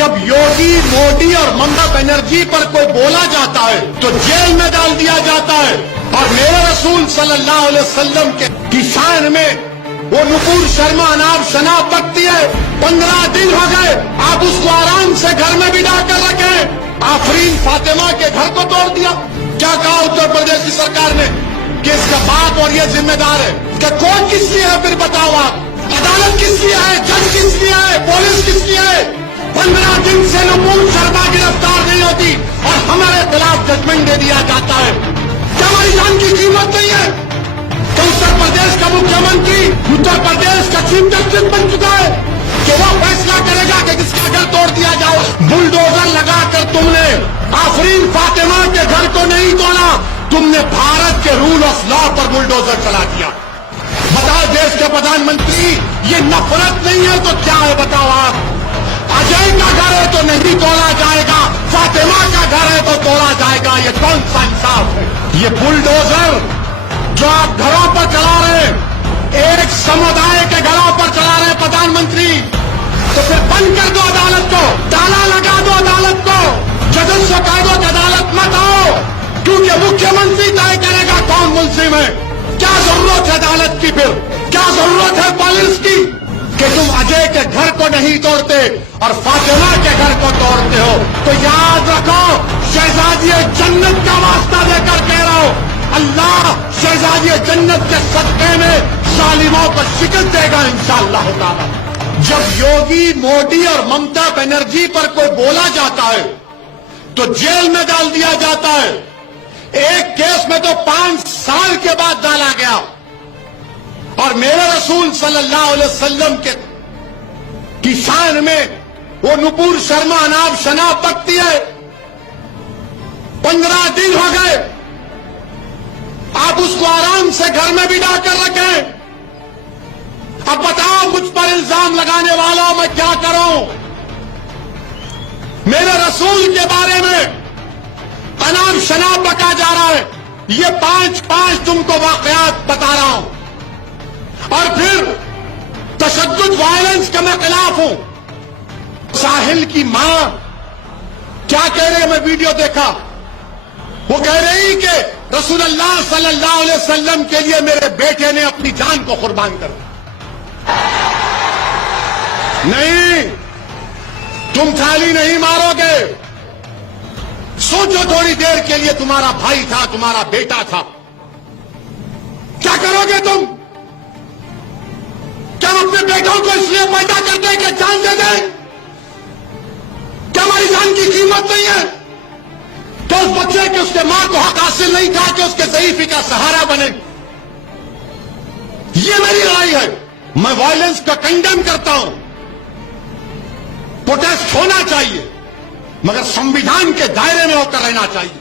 जब योगी, मोदी और ममता बनर्जी पर कोई बोला जाता है तो जेल में डाल दिया जाता है। और मेरे रसूल सल्लल्लाहु अलैहि वसल्लम के की शान में वो नुपुर शर्मा नाम शनाब बकती है। 15 दिन हो गए, आप उसको आराम से घर में बिठा कर रखे। आफरीन फातिमा के घर को तोड़ दिया। क्या कहा उत्तर प्रदेश की सरकार ने कि इसका बाप और ये जिम्मेदार है। कि कौन किस लिए है, फिर बताओ आप। अदालत किस लिए है, जज किस लिए है, पुलिस किस लिए है। 15 दिन से नुपुर शर्मा गिरफ्तार नहीं होती और हमारे खिलाफ जजमेंट दे दिया जाता है। क्या हमारी जान की कीमत नहीं है? तो उत्तर प्रदेश का मुख्यमंत्री, उत्तर प्रदेश का चीफ जस्टिस बन चुका है कि वो फैसला करेगा कि किसका घर तोड़ दिया जाओ। बुलडोजर लगाकर तुमने आफरीन फातिमा के घर को नहीं तोड़ा, तुमने भारत के रूल ऑफ लॉ पर बुलडोजर चला दिया। बताओ देश के प्रधानमंत्री, ये नफरत नहीं है तो क्या है बताओ आप। अजय का घर है तो नहीं तोड़ा जाएगा, फातिमा का घर है तो तोड़ा जाएगा। ये कौन सा इंसाफ है? ये बुलडोजर जो आप घरों पर चला रहे हैं, एक समुदाय के घरों पर चला रहे प्रधानमंत्री, तो फिर बंद कर दो अदालत को, ताला लगा दो अदालत को, जजों से कह दो कि अदालत मत आओ, क्योंकि मुख्यमंत्री तय करेगा कौन मुलजिम है। क्या जरूरत है अदालत की? फिर क्या जरूरत है पुलिस की कि तुम अजय के घर को नहीं तोड़ते और फातिमा के घर को तोड़ते हो? तो याद रखो, शहजादी जन्नत का वास्ता देकर कह रहा हूं, अल्लाह शहजादी जन्नत के सदके में जालिमों को शिकस्त देगा इंशाअल्लाह ताला। जब योगी, मोदी और ममता बनर्जी पर कोई बोला जाता है तो जेल में डाल दिया जाता है। एक केस में तो 5 साल के बाद डाला गया। और मेरे रसूल सल्लल्लाहु अलैहि वसल्लम की शान में वो नुपुर शर्मा नाम शनाब बकती है। 15 दिन हो गए, आप उसको आराम से घर में बिठा कर रखें। अब बताओ, मुझ पर इल्जाम लगाने वालों मैं क्या करूं? मेरे रसूल के बारे में अनाम शनाब बका जा रहा है। ये 5 तुमको वाकयात बता रहा हूं। और फिर तशद्दुद वायलेंस के मैं खिलाफ हूं। साहिल की मां क्या कह रही है? मैं वीडियो देखा, वो कह रही कि रसूलुल्लाह सल्लल्लाहु अलैहि वसल्लम के लिए मेरे बेटे ने अपनी जान को कुर्बान कर दिया। नहीं, तुम खाली नहीं मारोगे। सोचो थोड़ी देर के लिए, तुम्हारा भाई था, तुम्हारा बेटा था, क्या करोगे तुम? क्या हम अपने बेटों को इसलिए पैदा करते हैं कि जान दे दें? क्या हमारी जान की कीमत नहीं है? तो उस बच्चे के, उसके मां को हक हासिल नहीं था कि उसके ज़ईफ़ी का सहारा बने? ये मेरी राय है। मैं वायलेंस का कंडेम करता हूं। प्रोटेस्ट होना चाहिए, मगर संविधान के दायरे में होकर रहना चाहिए।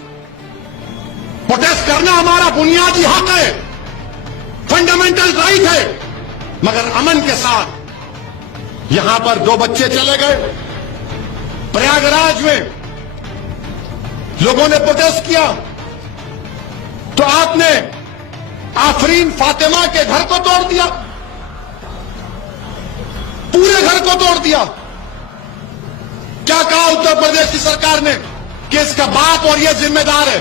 प्रोटेस्ट करना हमारा बुनियादी हक है, फंडामेंटल राइट है, मगर अमन के साथ। यहां पर 2 बच्चे चले गए प्रयागराज में, लोगों ने प्रोटेस्ट किया तो आपने आफरीन फातिमा के घर को तोड़ दिया, पूरे घर को तोड़ दिया। क्या कहा उत्तर प्रदेश की सरकार ने कि इसका बाप और ये जिम्मेदार है।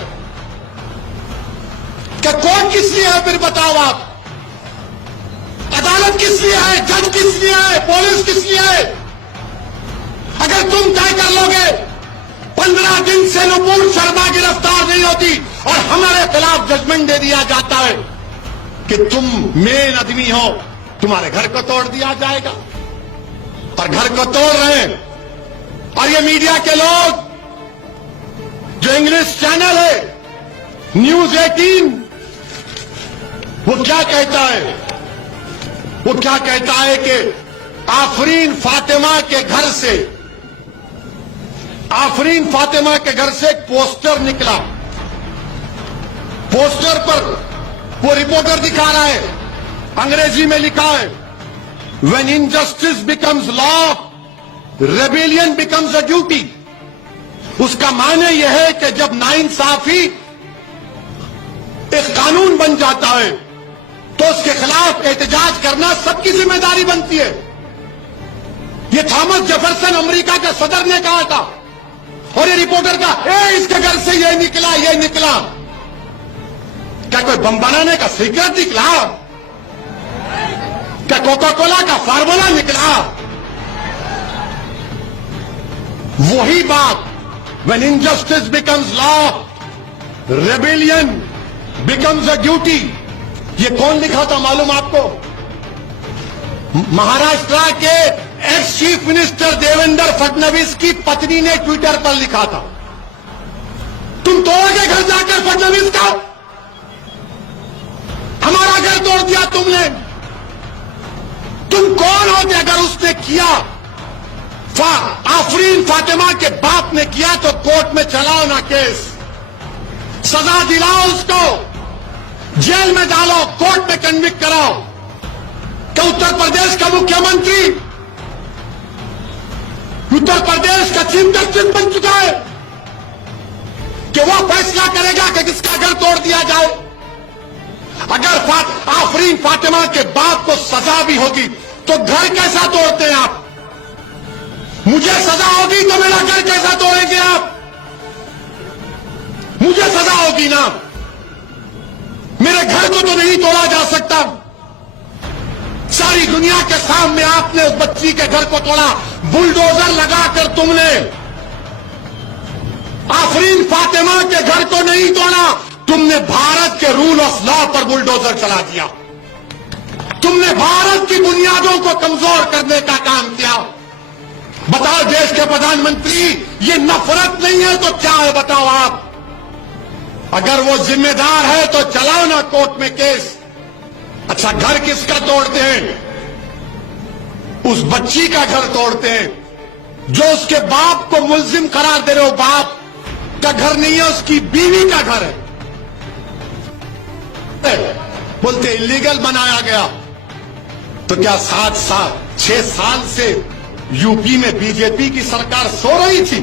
क्या कौन किस लिए है, फिर बताओ आप। अदालत किस लिए है, जज किस लिए है, पुलिस किस लिए है? अगर तुम तय कर लोगे, 15 दिन से नुपुर शर्मा गिरफ्तार नहीं होती और हमारे खिलाफ जजमेंट दे दिया जाता है कि तुम मेन आदमी हो, तुम्हारे घर को तोड़ दिया जाएगा। और घर को तोड़ रहे हैं। और ये मीडिया के लोग, जो इंग्लिश चैनल है न्यूज 18, वो क्या कहता है? वो क्या कहता है कि आफरीन फातिमा के घर से, आफरीन फातिमा के घर से एक पोस्टर निकला। पोस्टर पर वो रिपोर्टर दिखा रहा है, अंग्रेजी में लिखा है, when injustice becomes law, rebellion becomes a duty. उसका माने यह है कि जब नाइंसाफी एक कानून बन जाता है तो उसके खिलाफ एहतजाज करना सबकी जिम्मेदारी बनती है। ये थॉमस जेफरसन अमेरिका के सदर ने कहा था, और ये रिपोर्टर का इसके घर से ये निकला। क्या कोई बम बनाने का सीक्रेट निकला? क्या कोका कोला का फार्मूला निकला? वही बात, when injustice becomes law, rebellion becomes a duty। ये कौन लिखा था मालूम आपको? महाराष्ट्र के ex chief minister Devendra Fadnavis की पत्नी ने ट्विटर पर लिखा था। तुम तोड़ोगे घर जाकर फडणवीस का? हमारा घर तोड़ दिया तुमने। तुम कौन होते अगर उसने किया? आफरीन फातिमा के बाप ने किया तो कोर्ट में चलाओ ना केस, सजा दिलाओ उसको, जेल में डालो, कोर्ट में कन्विक्ट कराओ। क्या उत्तर प्रदेश का मुख्यमंत्री उत्तर प्रदेश का चीफ जस्टिस बन चुका है कि वो फैसला करेगा कि किसका घर तोड़ दिया जाए? अगर आफरीन फातिमा के बाप को सजा भी होगी तो घर कैसा तोड़ते हैं आप? मुझे सजा होगी तो मेरा घर कैसा तोड़ेंगे आप? मुझे सजा होगी ना, मेरे घर को तो नहीं तोड़ा जा सकता। सारी दुनिया के सामने आपने उस बच्ची के घर को तोड़ा, बुलडोजर लगाकर तुमने। आफरीन फातिमा के घर को नहीं तोड़ा, तुमने भारत के रूल ऑफ लॉ पर बुलडोजर चला दिया। तुमने भारत की बुनियादों को कमजोर करने का काम किया। बताओ देश के प्रधानमंत्री, ये नफरत नहीं है तो क्या है बताओ आप? अगर वो जिम्मेदार है तो चलाओ ना कोर्ट में केस। अच्छा, घर किसका तोड़ते हैं? उस बच्ची का घर तोड़ते हैं जो उसके बाप को मुल्जिम करार दे रहे हो। बाप का घर नहीं है, उसकी बीवी का घर है। बोलते इलीगल बनाया गया। तो क्या 6 साल से यूपी में बीजेपी की सरकार सो रही थी?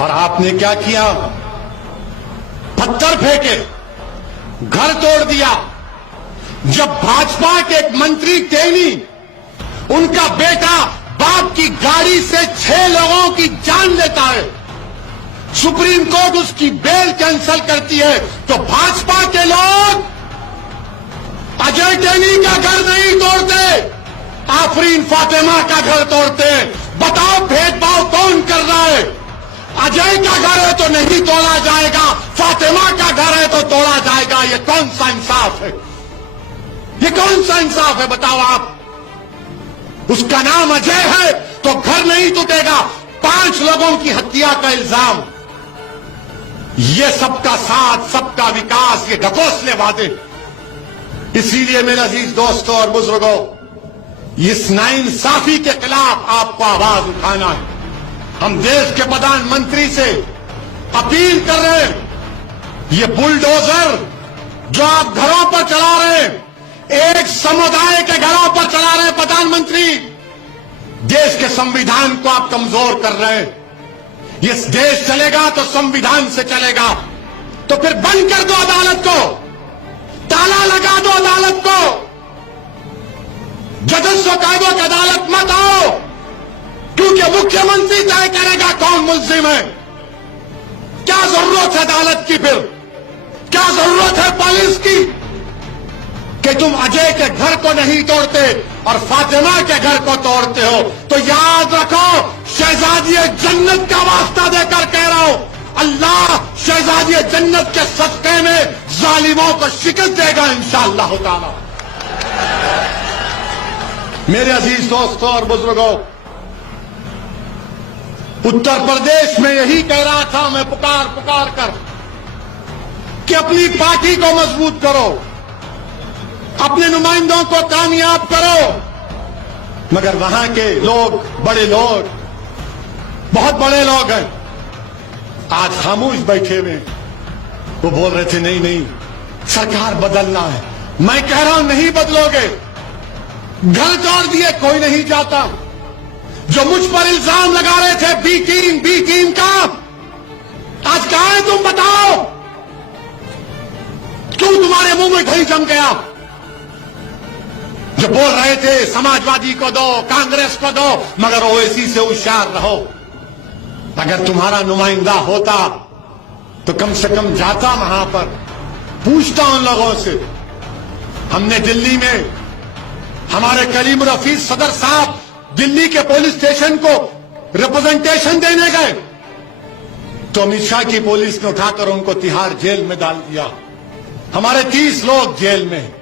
और आपने क्या किया? पत्थर फेंके, घर तोड़ दिया। जब भाजपा के एक मंत्री टेनी, उनका बेटा बाप की गाड़ी से 6 लोगों की जान लेता है, सुप्रीम कोर्ट उसकी बेल कैंसिल करती है, तो भाजपा के लोग अजय टेनी का घर नहीं तोड़ते, आफरीन फातिमा का घर तोड़ते हैं। बताओ भेदभाव कौन कर रहा है? अजय का घर है तो नहीं तोड़ा जाएगा, फातिमा का घर है तो तोड़ा जाएगा। ये कौन सा इंसाफ है? ये कौन सा इंसाफ है बताओ आप? उसका नाम अजय है तो घर नहीं टूटेगा। 5 लोगों की हत्या का इल्जाम। ये सबका साथ, सबका विकास, ये ढकोसले वादे। इसीलिए मेरे अजीज दोस्तों और बुजुर्गों, इस नाइंसाफी के खिलाफ आपको आवाज उठाना है। हम देश के प्रधानमंत्री से अपील कर रहे हैं, ये बुलडोजर जो आप घरों पर चला रहे हैं, एक समुदाय के घरों पर चला रहे हैं प्रधानमंत्री, देश के संविधान को आप कमजोर कर रहे हैं। ये देश चलेगा तो संविधान से चलेगा। तो फिर बंद कर दो अदालत को, ताला लगा दो अदालत को, जजों को कह दो कि अदालत मत आओ, क्योंकि मुख्यमंत्री तय करेगा कौन मुल्जिम है। क्या जरूरत है अदालत की? फिर क्या जरूरत है पुलिस की कि तुम अजय के घर को नहीं तोड़ते और फातिमा के घर को तोड़ते हो? तो याद रखो, शहजादी जन्नत का वास्ता देकर कह रहा हूं, अल्लाह शहजादी जन्नत के सदक़े में जालिमों को शिकस्त देगा इंशाअल्लाह ताला। मेरे अजीज दोस्तों और बुजुर्गों, उत्तर प्रदेश में यही कह रहा था मैं पुकार कर कि अपनी पार्टी को मजबूत करो, अपने नुमाइंदों को कामयाब करो। मगर वहां के लोग, बड़े लोग, बहुत बड़े लोग हैं, आज खामोश बैठे हुए। वो बोल रहे थे नहीं सरकार बदलना है। मैं कह रहा हूं नहीं बदलोगे। घर तोड़ दिए, कोई नहीं चाहता। जो मुझ पर इल्जाम लगा रहे थे बी टीम का, आज कहां है तुम बताओ? क्यों तुम्हारे मुंह में दही जम गया? जो बोल रहे थे समाजवादी को दो, कांग्रेस को दो, मगर ओवैसी से होशियार रहो। अगर तुम्हारा नुमाइंदा होता तो कम से कम जाता वहां पर, पूछता उन लोगों से। हमने दिल्ली में हमारे कलीम रफीक सदर साहब दिल्ली के पुलिस स्टेशन को रिप्रेजेंटेशन देने गए तो अमित शाह की पुलिस ने उठाकर उनको तिहाड़ जेल में डाल दिया। हमारे 30 लोग जेल में।